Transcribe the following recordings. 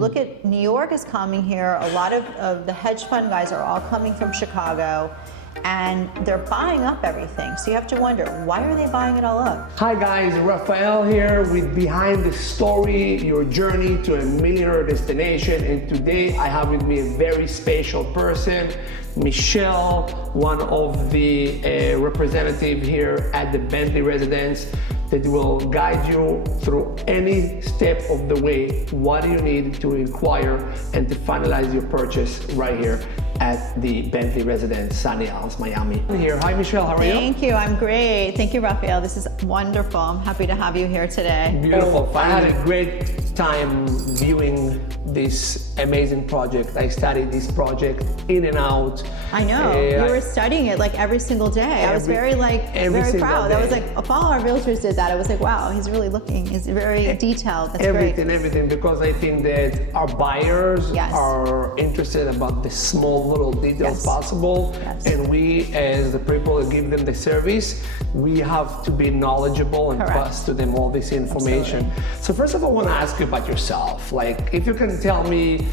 look at New York is coming here, a lot of the hedge fund guys are all coming from Chicago, and they're buying up everything. So you have to wonder, why are they buying it all up? Hi guys, Rafael here with Behind the Story, your journey to a millionaire destination. And today I have with me a very special person, Michelle, one of the representatives here at the Bentley Residence, that will guide you through any step of the way. What do you need to inquire and to finalize your purchase right here at the Bentley Residence, Sunny Isles, Miami. Here. Hi Michelle, how are you? Thank you, I'm great. Thank you, Rafael. This is wonderful. I'm happy to have you here today. Beautiful. I had a great time viewing this amazing project. I studied this project in and out. I know, you were studying it like every single day. I was very proud. Day. I was like, if all our realtors did that, I was like, wow, he's really looking. He's very detailed. That's everything, because I think that our buyers are interested about the small little details possible. And we, as the people that give them the service, we have to be knowledgeable and pass to them all this information. Absolutely. So first of all, I want to ask you about yourself. Like, if you can tell me,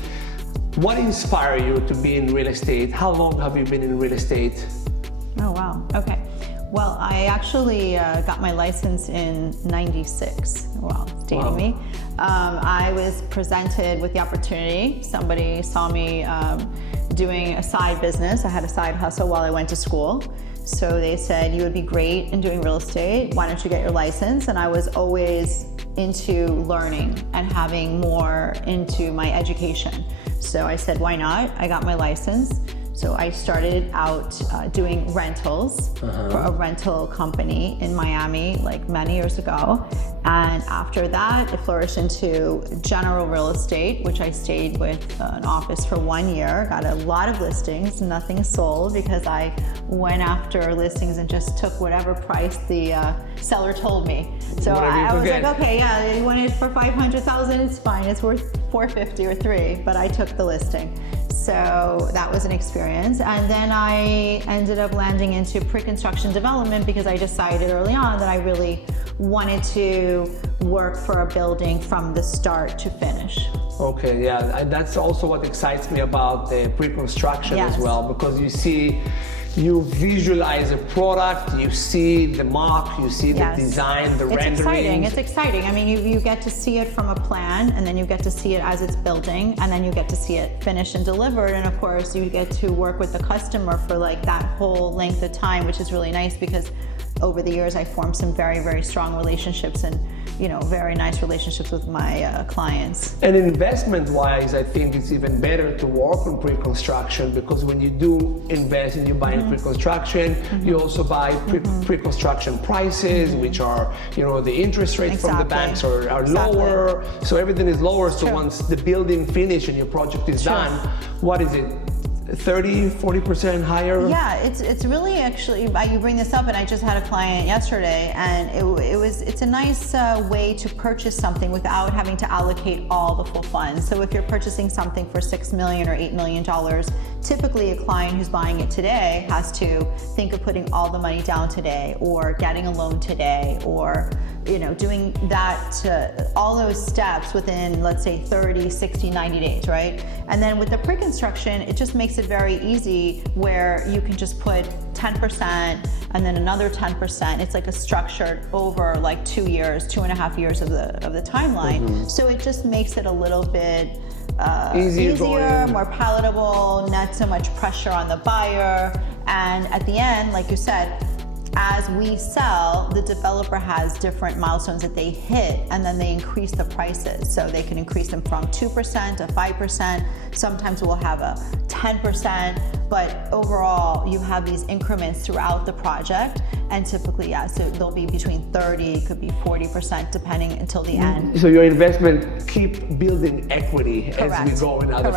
what inspired you to be in real estate? How long have you been in real estate? Oh, wow. Okay. Well, I actually got my license in '96. Wow, it's dating me. I was presented with the opportunity. Somebody saw me doing a side business. I had a side hustle while I went to school. So they said, you would be great in doing real estate. Why don't you get your license? And I was always into learning and having more into my education. So I said, why not? I got my license. So I started out doing rentals for a rental company in Miami like many years ago. And after that, it flourished into general real estate, which I stayed with an office for 1 year, got a lot of listings, nothing sold because I went after listings and just took whatever price the seller told me. So I was like, okay, yeah, you want it for $500,000, it's fine, it's worth $450 or $3, but I took the listing. So that was an experience. And then I ended up landing into pre-construction development because I decided early on that I really wanted to work for a building from the start to finish. Okay, yeah, that's also what excites me about the pre-construction as well, because you visualize a product, you see the mock, you see the design, the rendering. It's exciting. I mean, you get to see it from a plan, and then you get to see it as it's building, and then you get to see it finished and delivered. And of course, you get to work with the customer for like that whole length of time, which is really nice because over the years I formed some very, very strong relationships and very nice relationships with my clients. And investment-wise, I think it's even better to work on pre-construction because when you do invest and you buy in pre-construction, you also buy pre-construction prices, which are, the interest rates from the banks are lower. So everything is lower. So once the building finished and your project is done, what is it? 30-40% higher? Yeah, it's really actually, you bring this up, and I just had a client yesterday, and it's a nice way to purchase something without having to allocate all the full funds. So if you're purchasing something for $6 million or $8 million, typically a client who's buying it today has to think of putting all the money down today or getting a loan today or doing that, all those steps within, let's say, 30, 60, 90 days, right? And then with the pre-construction, it just makes it very easy where you can just put 10% and then another 10%. It's like a structured over like 2 years, 2.5 years of the timeline. So it just makes it a little bit easier, more palatable, not so much pressure on the buyer. And at the end, like you said, as we sell, the developer has different milestones that they hit, and then they increase the prices. So they can increase them from 2% to 5%. Sometimes we'll have a 10%, but overall, you have these increments throughout the project. And typically, so they'll be between 30, could be 40%, depending until the end. So your investment keep building equity as we go another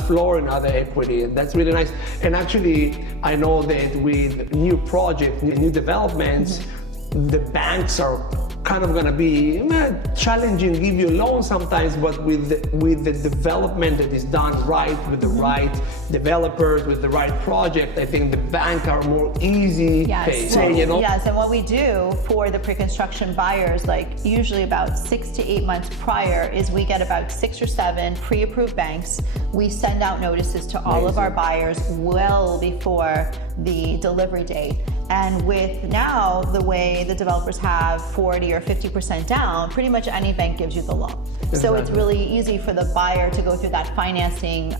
floor, another equity. And that's really nice. And actually, I know that with new projects, new developments, the banks are kind of gonna be challenging, give you a loan sometimes, but with the development that is done right, with the right developers, with the right project, I think the bank are more easy. Yes. Pay, you know? Yes, and what we do for the pre-construction buyers, like usually about 6 to 8 months prior, is we get about 6 or 7 pre-approved banks. We send out notices to all of our buyers well before the delivery date. And with now the way the developers have 40 or 50% down, pretty much any bank gives you the loan. Exactly. So it's really easy for the buyer to go through that financing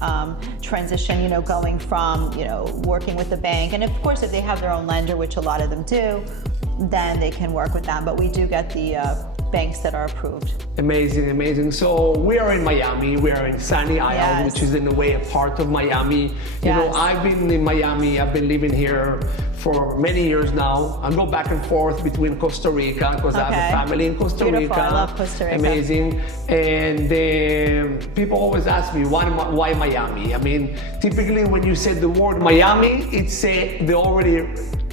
transition, you know, going from, you know, working with the bank. And of course, if they have their own lender, which a lot of them do, then they can work with that. But we do get the banks that are approved. Amazing, amazing. So we are in Miami, we are in Sunny Isle, which is in a way a part of Miami. You know, I've been in Miami, I've been living here for many years now. I go back and forth between Costa Rica because I have a family in Costa Rica. I love Costa Rica. Amazing. And people always ask me, why Miami? I mean, typically when you say the word Miami, it's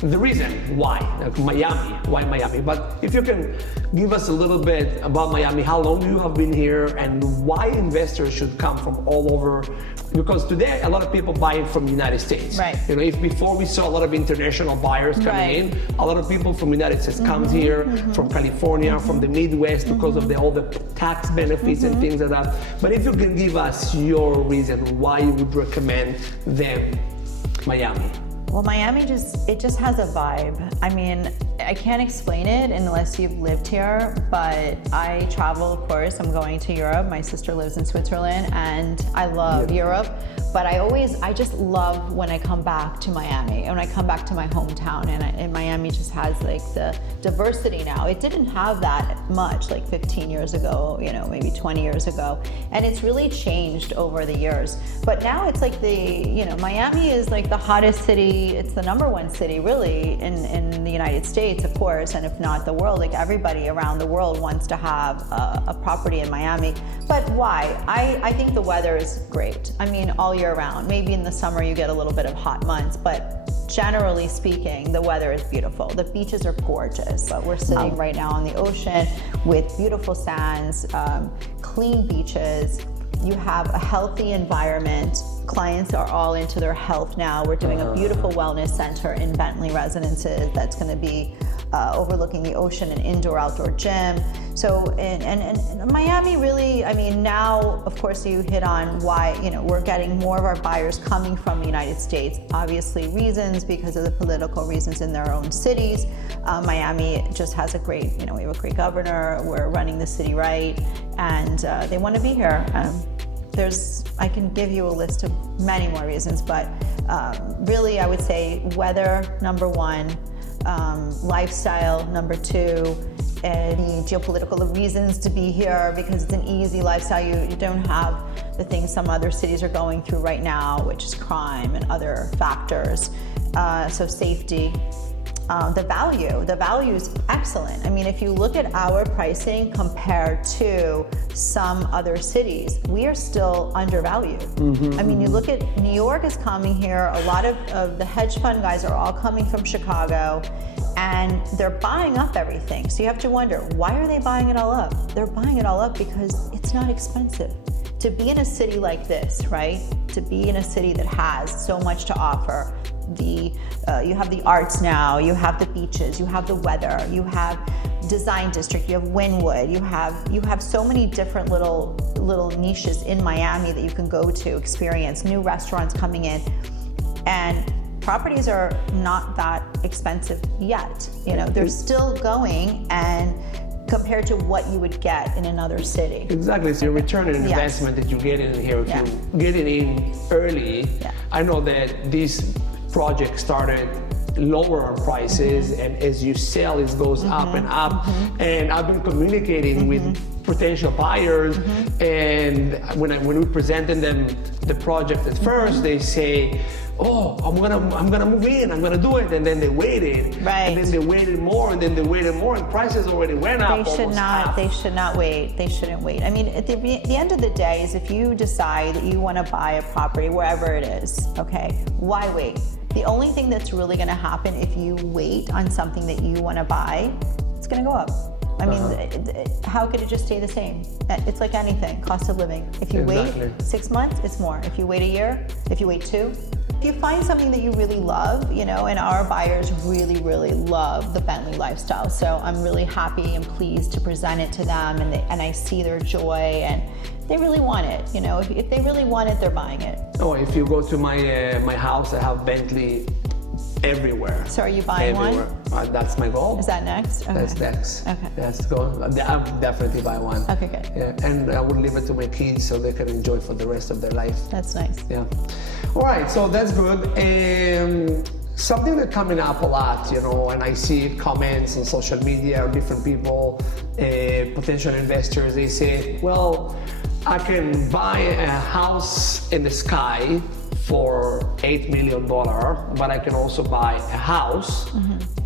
the reason why, like Miami, why Miami? But if you can give us a little bit about Miami, how long you have been here and why investors should come from all over, because today a lot of people buy from the United States. Right. You know, if before we saw a lot of international buyers coming in, a lot of people from the United States comes here, from California, from the Midwest, because of all the tax benefits and things like that. But if you can give us your reason why you would recommend them, Miami. Well, Miami it just has a vibe. I mean, I can't explain it unless you've lived here, but I travel, of course. I'm going to Europe. My sister lives in Switzerland, and I love Europe. But I just love when I come back to Miami, and when I come back to my hometown, and Miami just has like the diversity now. It didn't have that much like 15 years ago, you know, maybe 20 years ago. And it's really changed over the years. But now it's like Miami is like the hottest city. It's the #1 city really in the United States, of course, and if not the world. Like everybody around the world wants to have a property in Miami. But why? I think the weather is great. I mean, all year round. Maybe in the summer you get a little bit of hot months, but generally speaking, the weather is beautiful. The beaches are gorgeous. But we're sitting right now on the ocean with beautiful sands, clean beaches. You have a healthy environment. Clients are all into their health now. We're doing a beautiful wellness center in Bentley Residences that's going to be overlooking the ocean, an indoor-outdoor gym. So, and Miami really, I mean, now, of course, you hit on why, you know, we're getting more of our buyers coming from the United States. Obviously reasons because of the political reasons in their own cities. Miami just has a great, you know, we have a great governor. We're running the city right, and they want to be here. I can give you a list of many more reasons, but really I would say weather, #1, lifestyle, #2, and the geopolitical reasons to be here because it's an easy lifestyle. You don't have the things some other cities are going through right now, which is crime and other factors. So safety. The value is excellent. I mean, if you look at our pricing compared to some other cities, we are still undervalued. I mean, you look at New York is coming here. A lot of the hedge fund guys are all coming from Chicago, and they're buying up everything. So you have to wonder, why are they buying it all up? They're buying it all up because it's not expensive. To be in a city like this, right? To be in a city that has so much to offer. You have the arts now, you have the beaches, you have the weather, you have design district, you have Wynwood, you have so many different little niches in Miami that you can go to experience, new restaurants coming in, and properties are not that expensive yet. You know, they're still going, and compared to what you would get in another city. Exactly, so your return on investment that you get in here, if you get it in early, I know that this project started lower on prices, and as you sell, it goes up and up. And I've been communicating with potential buyers, and when we presented them the project at first, they say, "Oh, I'm gonna move in, I'm gonna do it," and then they waited, and then they waited more, and then they waited more, and prices already went up. They should not wait. They shouldn't wait. I mean, at the end of the day, is if you decide that you want to buy a property wherever it is, okay, why wait? The only thing that's really going to happen if you wait on something that you want to buy, it's going to go up. I mean, how could it just stay the same? It's like anything, cost of living. If you wait 6 months, it's more. If you wait a year, if you wait 2, if you find something that you really love, you know, and our buyers really, really love the Bentley lifestyle. So I'm really happy and pleased to present it to them, and I see their joy, and they really want it. You know, if they really want it, they're buying it. Oh, if you go to my house, I have Bentley everywhere. So are you buying everywhere. one? That's my goal. Is that next? Okay. That's next. Okay. That's going. I'll definitely buy one. Okay, good. Yeah, and I would leave it to my kids so they can enjoy for the rest of their life. That's nice. Yeah. All right, so that's good. Something that's coming up a lot, you know, and I see comments on social media or different people, potential investors, they say, well, I can buy a house in the sky for $8 million, but I can also buy a house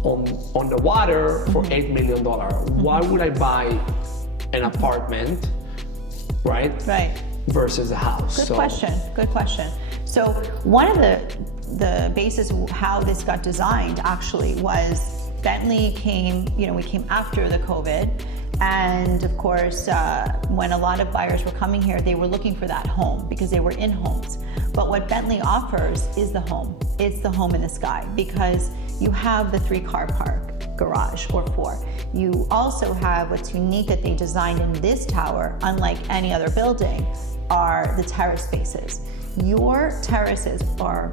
on the water for $8 million. Why would I buy an apartment, right? Right. Versus a house? Good question. Good question. So one of the basis of how this got designed actually was Bentley came, you know, we came after the COVID. And of course, when a lot of buyers were coming here, they were looking for that home because they were in homes. But what Bentley offers is the home. It's the home in the sky because you have the 3-car park garage or 4. You also have what's unique that they designed in this tower, unlike any other building, are the terrace spaces. Your terraces are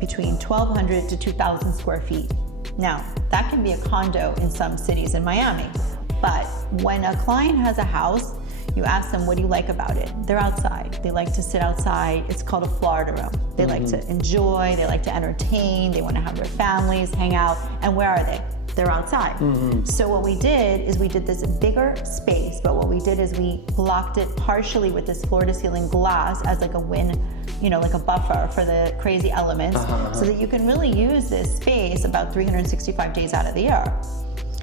between 1,200 to 2,000 square feet. Now, that can be a condo in some cities in Miami. But when a client has a house, you ask them, what do you like about it? They're outside. They like to sit outside. It's called a Florida room. They like to enjoy, they like to entertain, they want to have their families, hang out. And where are they? They're outside. So what we did is we did this bigger space, but what we did is we blocked it partially with this floor to ceiling glass as like a wind, you know, like a buffer for the crazy elements, so that you can really use this space about 365 days out of the year.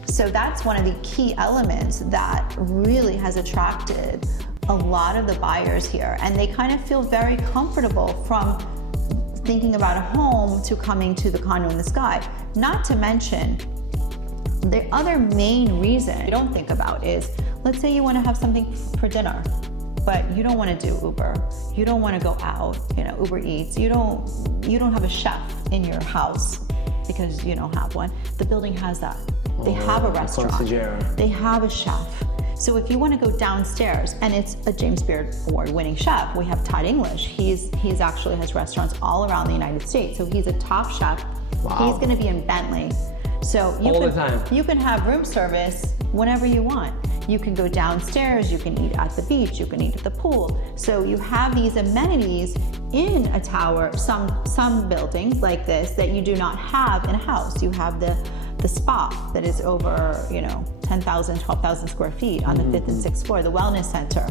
So that's one of the key elements that really has attracted a lot of the buyers here. And they kind of feel very comfortable from thinking about a home to coming to the condo in the sky. Not to mention, the other main reason you don't think about is, let's say you want to have something for dinner, but you don't want to do Uber. You don't want to go out, you know, Uber Eats. You don't have a chef in your house because you don't have one. The building has that. They have a restaurant. They have a chef. So if you want to go downstairs, and it's a James Beard Award-winning chef, we have Todd English. He's actually has restaurants all around the United States. So he's a top chef. Wow. He's going to be in Bentley. So you can have room service whenever you want. You can go downstairs, you can eat at the beach, you can eat at the pool. So you have these amenities in a tower, some buildings like this that you do not have in a house. You have the spa that is over, you know, 10,000, 12,000 square feet on the 5th and 6th floor, the wellness center.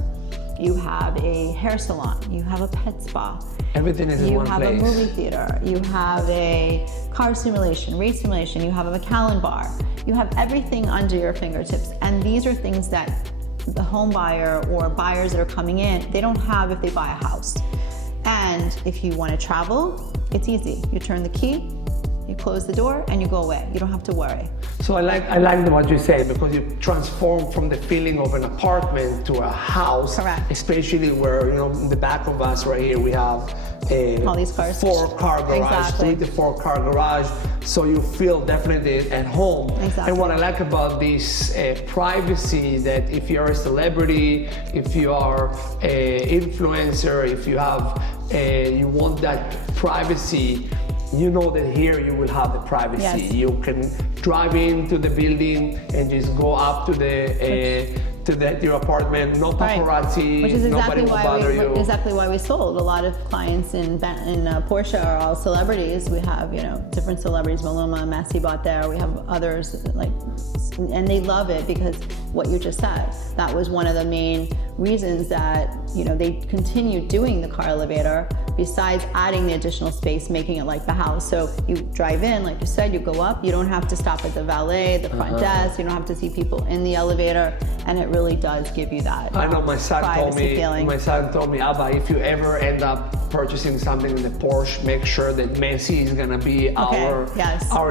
You have a hair salon, you have a pet spa. Everything is in one place. You have a movie theater, you have a car simulation, race simulation, you have a Macallan bar. You have everything under your fingertips. And these are things that the home buyer or buyers that are coming in, they don't have if they buy a house. And if you want to travel, it's easy. You turn the key, you close the door, and you go away. You don't have to worry. So I like what you say, because you transform from the feeling of an apartment to a house. Correct. Especially where, you know, in the back of us right here, we have all these cars. 4-car garage, Exactly. 3 to 4-car garage. So you feel definitely at home. Exactly. And what I like about this privacy, that if you're a celebrity, if you are an influencer, if you have, you want that privacy, you know that here you will have the privacy. Yes. You can drive into the building and just go up to your apartment, no paparazzi, Which is nobody will bother you. Exactly why we sold. A lot of clients in Porsche are all celebrities. We have, you know, different celebrities. Maluma, Messi bought there. We have others, like, and they love it because what you just said. That was one of the main reasons that, you know, they continued doing the car elevator, besides adding the additional space, making it like the house. So you drive in, like you said, you go up, you don't have to stop at the valet, the front desk, you don't have to see people in the elevator, and it really does give you that I know my son told me, Abba, if you ever end up purchasing something in the Porsche, make sure that Messi is gonna be our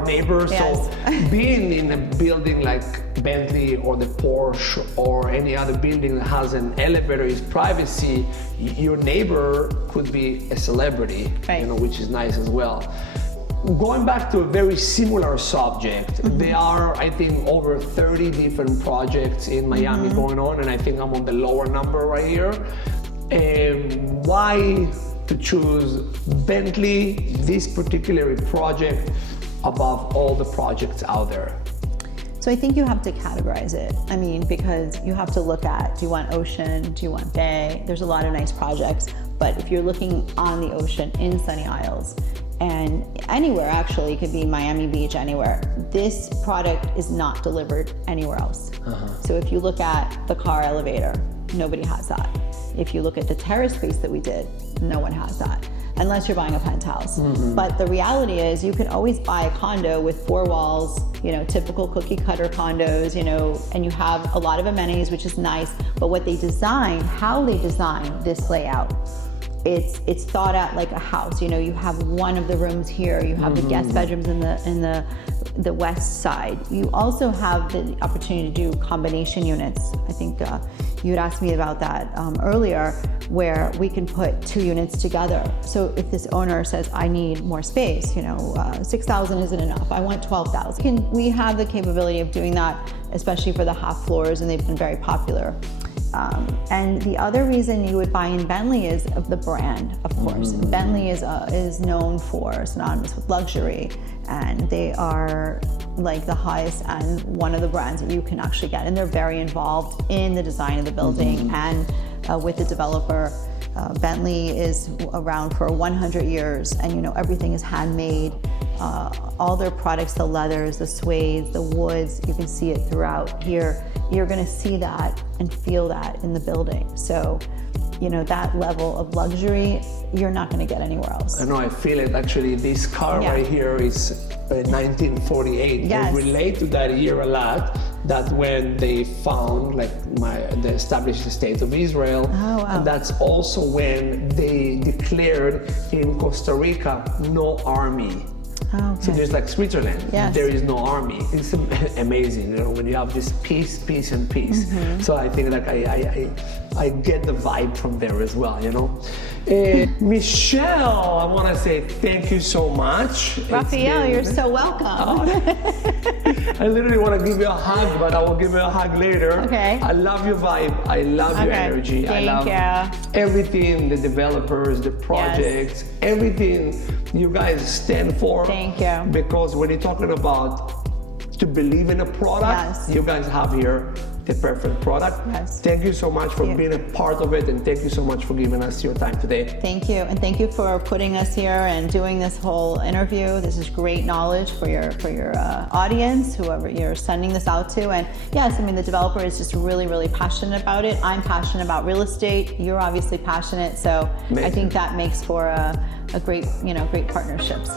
neighbor. Yes. So being in a building like Bentley or the Porsche, Porsche or any other building that has an elevator is privacy, your neighbor could be a celebrity, right. Which is nice as well. Going back to a very similar subject, there are, I think, over 30 different projects in Miami going on, and I think I'm on the lower number right here. Why to choose Bentley, this particular project, above all the projects out there? So I think you have to categorize it. I mean, because you have to look at, do you want ocean? Do you want bay? There's a lot of nice projects, but if you're looking on the ocean in Sunny Isles, and anywhere actually, it could be Miami Beach, anywhere, this product is not delivered anywhere else. So if you look at the car elevator, nobody has that. If you look at the terrace space that we did, no one has that, unless you're buying a penthouse. But the reality is you can always buy a condo with 4 walls, typical cookie cutter condos, and you have a lot of amenities, which is nice. But what they design, how they design this layout, it's thought out like a house. You have one of the rooms here, you have the guest bedrooms in the west side. You also have the opportunity to do combination units. I think you had asked me about that earlier, where we can put 2 units together. So if this owner says, I need more space, 6,000 isn't enough, I want 12,000. We have the capability of doing that, especially for the half floors, and they've been very popular. And the other reason you would buy in Bentley is of the brand, of course. Bentley is known for, synonymous with luxury, and they are like the highest and one of the brands that you can actually get. And they're very involved in the design of the building and with the developer. Bentley is around for 100 years, and everything is handmade. All their products, the leathers, the suedes, the woods, you can see it throughout here. You're gonna see that and feel that in the building. So, that level of luxury, you're not gonna get anywhere else. I know, I feel it. Actually, this car right here is 1948. Yes. I relate to that year a lot. That when they found they established the state of Israel. Oh, wow. And that's also when they declared in Costa Rica no army. Oh, okay. So just like Switzerland, Yes. there is no army. It's amazing, when you have this peace and peace. So I think I get the vibe from there as well, Michelle, I want to say thank you so much. Rafael, you're so welcome. I literally want to give you a hug, but I will give you a hug later. Okay. I love your vibe. I love your energy. Thank I love you. everything, the developers, the projects, everything you guys stand for. Thank you. Because when you're talking about to believe in a product, you guys have here the perfect product. Yes. Thank you so much for being a part of it, and thank you so much for giving us your time today. Thank you, and thank you for putting us here and doing this whole interview. This is great knowledge for your audience, whoever you're sending this out to. And yes, the developer is just really, really passionate about it. I'm passionate about real estate. You're obviously passionate, so amazing. I think that makes for a great, great partnerships.